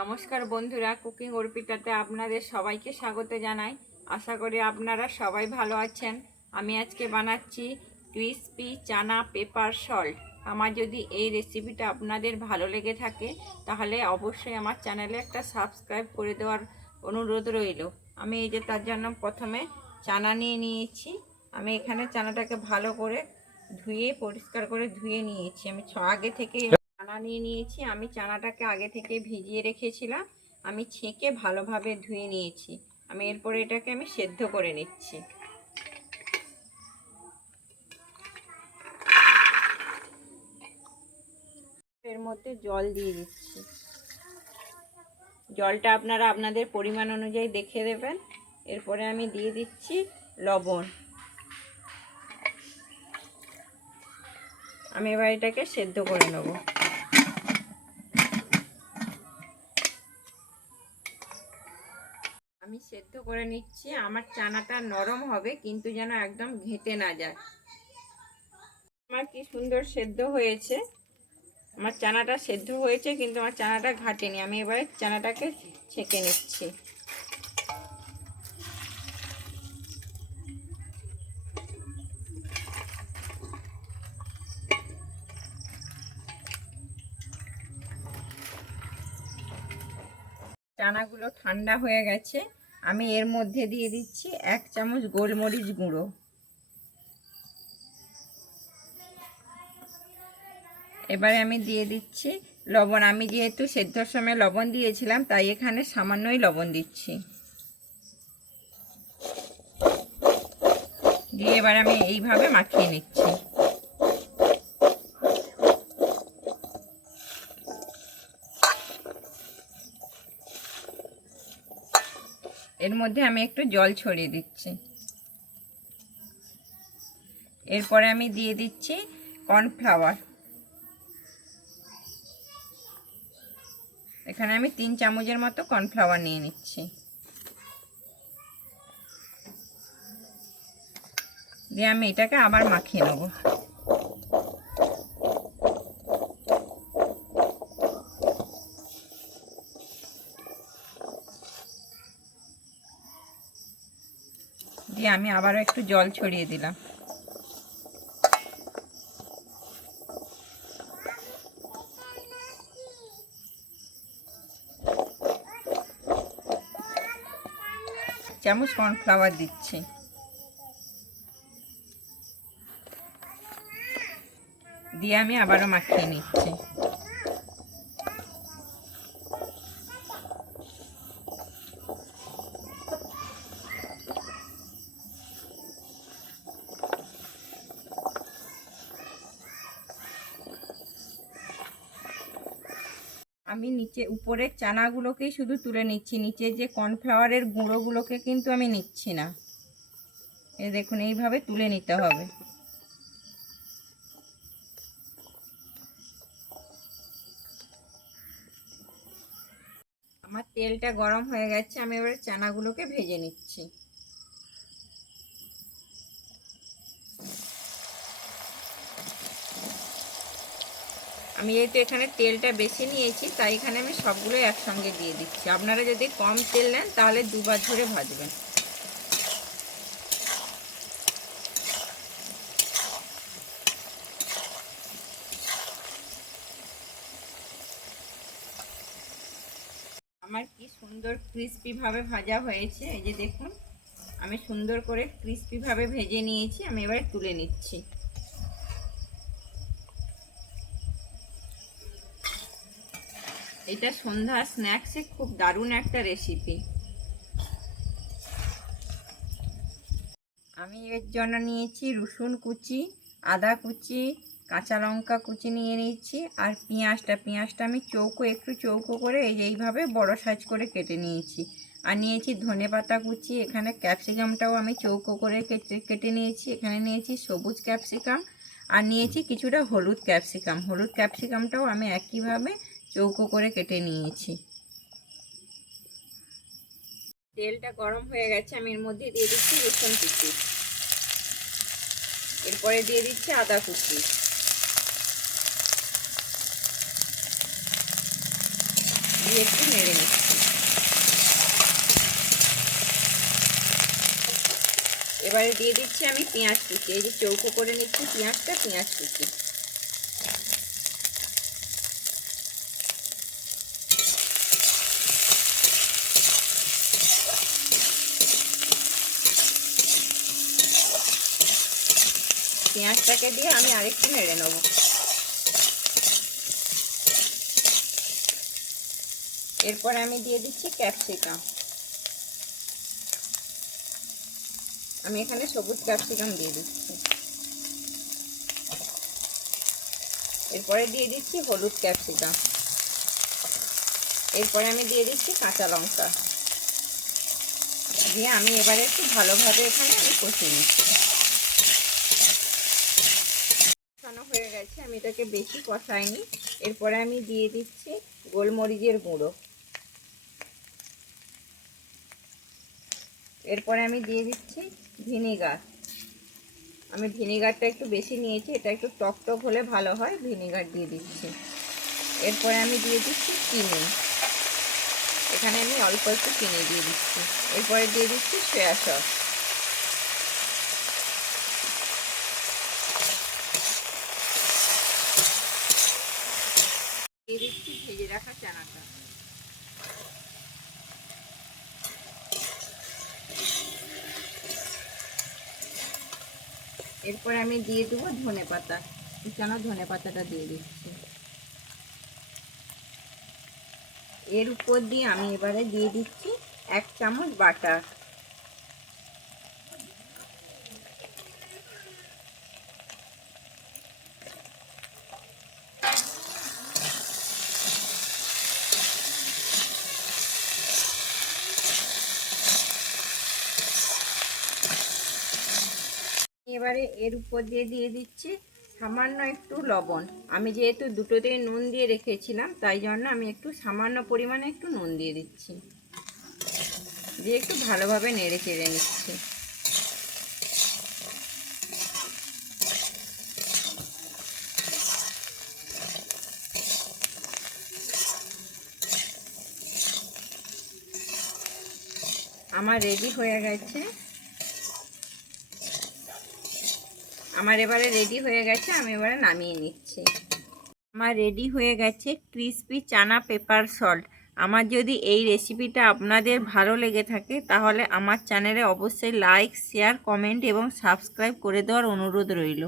নমস্কার বন্ধুরা, কুকিং অর্পিতাতে আপনাদের সবাইকে স্বাগত জানাই। আশা করি আপনারা সবাই ভালো আছেন। আমি আজকে বানাচ্ছি ক্রিসপি চানা পেপার সল্ট। আমার যদি এই রেসিপিটা আপনাদের ভালো লেগে থাকে, তাহলে অবশ্যই আমার চ্যানেলে একটা সাবস্ক্রাইব করে দেওয়ার অনুরোধ রইল। আমি এই যে তার জন্য প্রথমে চানা নিয়ে নিয়েছি। আমি এখানে চানাটাকে ভালো করে ধুয়ে, পরিষ্কার করে ধুয়ে নিয়েছি। আমি ছ আগে থেকে চানা নিয়ে নিয়েছি। আমি চানাটাকে আগে থেকে ভিজিয়ে রেখেছিলাম। আমি ছেঁকে ভালোভাবে ধুয়ে নিয়েছি। আমি এরপরে এটাকে আমি সেদ্ধ করে নিচ্ছি। এর মধ্যে জল দিয়ে দিচ্ছি। জলটা আপনারা আপনাদের পরিমাণ অনুযায়ী দেখে দেবেন। এরপরে আমি দিয়ে দিচ্ছি লবণ। আমি এবার এটাকে সেদ্ধ করে নেব। সেদ্ধ করে নিচ্ছি। আমার চানাটা নরম হবে, কিন্তু যেন একদম ঘেঁটে না যায়। আমার কি সুন্দর সেদ্ধ হয়েছে। আমার চানাটা সেদ্ধ হয়েছে, কিন্তু আমার চানাটা ঘাটেনি। আমি এবারে চানাটাকে ছেঁকে নিচ্ছি। চানাগুলো ঠান্ডা হয়ে গেছে। আমি এর মধ্যে দিয়ে দিচ্ছি এক চামচ গোলমরিচ গুঁড়ো। এবারে আমি দিয়ে দিচ্ছি লবণ। আমি যেহেতু সেদ্ধর সময় লবণ দিয়েছিলাম, তাই এখানে সামান্যই লবণ দিচ্ছি। দিয়ে এবার আমি এইভাবে মাখিয়ে নিচ্ছি। এর মধ্যে আমি একটু জল ছড়িয়ে দিচ্ছি। এরপরে আমি দিয়ে দিচ্ছি কর্নফ্লাওয়ার। এখানে আমি তিন চামচের মতো কর্নফ্লাওয়ার নিয়ে নিচ্ছি। দিয়ে আমি এটাকে আবার মাখিয়ে নেব। দিয়ে আমি আবারও একটু জল ছড়িয়ে দিলাম। চামচ কর্নফ্লাওয়ার দিচ্ছি। দিয়ে আমি আবারও মাখিয়ে নিচ্ছি। আমি নিচে, উপরের চানাগুলোকেই শুধু তুলে নিচ্ছি। নিচে যে কর্নফ্লাওয়ারের গুঁড়োগুলোকে কিন্তু আমি নিচ্ছি না। এ দেখুন, এইভাবে তুলে নিতে হবে। আমার তেলটা গরম হয়ে গেছে, আমি এবার চানাগুলোকে ভেজে নিচ্ছি। আমি যেহেতু এখানে তেলটা বেশি নিয়েছি, তাই এখানে আমি সবগুলো একসঙ্গে দিয়ে দিচ্ছি। আপনারা যদি কম তেল নেন, তাহলে দুবার ধরে ভাজবেন। আমার কি সুন্দর ক্রিস্পিভাবে ভাজা হয়েছে, এই যে দেখুন। আমি সুন্দর করে ক্রিস্পিভাবে ভেজে নিয়েছি, আমি এবার তুলে নিচ্ছি। এটা সন্ধ্যা স্ন্যাক্সে খুব দারুণ একটা রেসিপি আমি এর জন্য নিয়েছি রসুন কুচি, আদা কুচি, কাঁচা লঙ্কা কুচি নিয়ে নিয়েছি, আর পেঁয়াজটা। পেঁয়াজটা আমি চৌকো, একটু চৌকো করে এই এইভাবে বড় সাইজ করে কেটে নিয়েছি। আর নিয়েছি ধনে পাতা কুচি, এখানে ক্যাপসিকামটাও আমি চৌকো করে কেটে কেটে নিয়েছি। এখানে নিয়েছি সবুজ ক্যাপসিকাম আর নিয়েছি কিছুটা হলুদ ক্যাপসিকাম হলুদ ক্যাপসিকামটাও আমি একইভাবে চৌকো করে কেটে নিয়েছি। তেলটা গরম হয়ে গেছে, আমি এর মধ্যে দিয়ে দিচ্ছি রসুন কুচি। এরপরে দিয়ে দিচ্ছি আদা কুচি। দিয়ে একটু নেড়ে নিচ্ছি। এবারে দিয়ে দিচ্ছি আমি পেঁয়াজ কুচি। এই যে চৌকো করে নিচ্ছি পেঁয়াজটা, পেঁয়াজ কুচি। পেঁয়াজটাকে দিয়ে আমি আরেকটু নেড়ে নেব। এরপর আমি দিয়ে দিচ্ছি ক্যাপসিকাম। আমি এখানে সবুজ ক্যাপসিকাম দিয়ে দিচ্ছি। এরপরে দিয়ে দিচ্ছি হলুদ ক্যাপসিকাম। এরপরে আমি দিয়ে দিচ্ছি কাঁচা লঙ্কা। দিয়ে আমি এবারে একটু ভালোভাবে এখানে আমি কষিয়ে নিচ্ছি কষানো হয়ে গেছে আমি এটাকে বেশি কষাইনি। এরপরে আমি দিয়ে দিচ্ছি গোলমরিচের গুঁড়ো। এরপরে আমি দিয়ে দিচ্ছি ভিনিগার। আমি ভিনিগারটা একটু বেশি নিয়েছি, এটা একটু টক টক হলে ভালো হয়, ভিনিগার দিয়ে দিচ্ছি। এরপরে আমি দিয়ে দিচ্ছি চিনি। এখানে আমি অল্প একটু চিনি দিয়ে দিচ্ছি। এরপরে দিয়ে দিচ্ছি সয়া সস দিয়ে দিচ্ছি ভেজে রাখা চানাটা এরপর আমি দিয়ে দেবো ধনে পাতা। কুচানো ধনে পাতাটা দিয়ে দিচ্ছি? এর উপর দিয়ে আমি এবারে দিয়ে দিচ্ছি এক চামচ বাটার। এবারে এর উপর দিয়ে দিয়ে দিচ্ছি সামান্য একটু লবণ। আমি যেহেতু দুটোতেই নুন দিয়ে রেখেছিলাম, তাই জন্য আমি একটু সামান্য পরিমাণে একটু নুন দিয়ে দিচ্ছি। দিয়ে একটু ভালোভাবে নেড়ে চেড়ে নিচ্ছি। আমার রেডি হয়ে গেছে। আমার এবারে রেডি হয়ে গেছে, আমি এবারে নামিয়ে নিচ্ছি। আমার রেডি হয়ে গেছে ক্রিসপি চানা পেপার সল্ট আমার যদি এই রেসিপিটা আপনাদের ভালো লেগে থাকে, তাহলে আমার চ্যানেলে অবশ্যই লাইক শেয়ার কমেন্ট এবং সাবস্ক্রাইব করে দেওয়ার অনুরোধ রইল।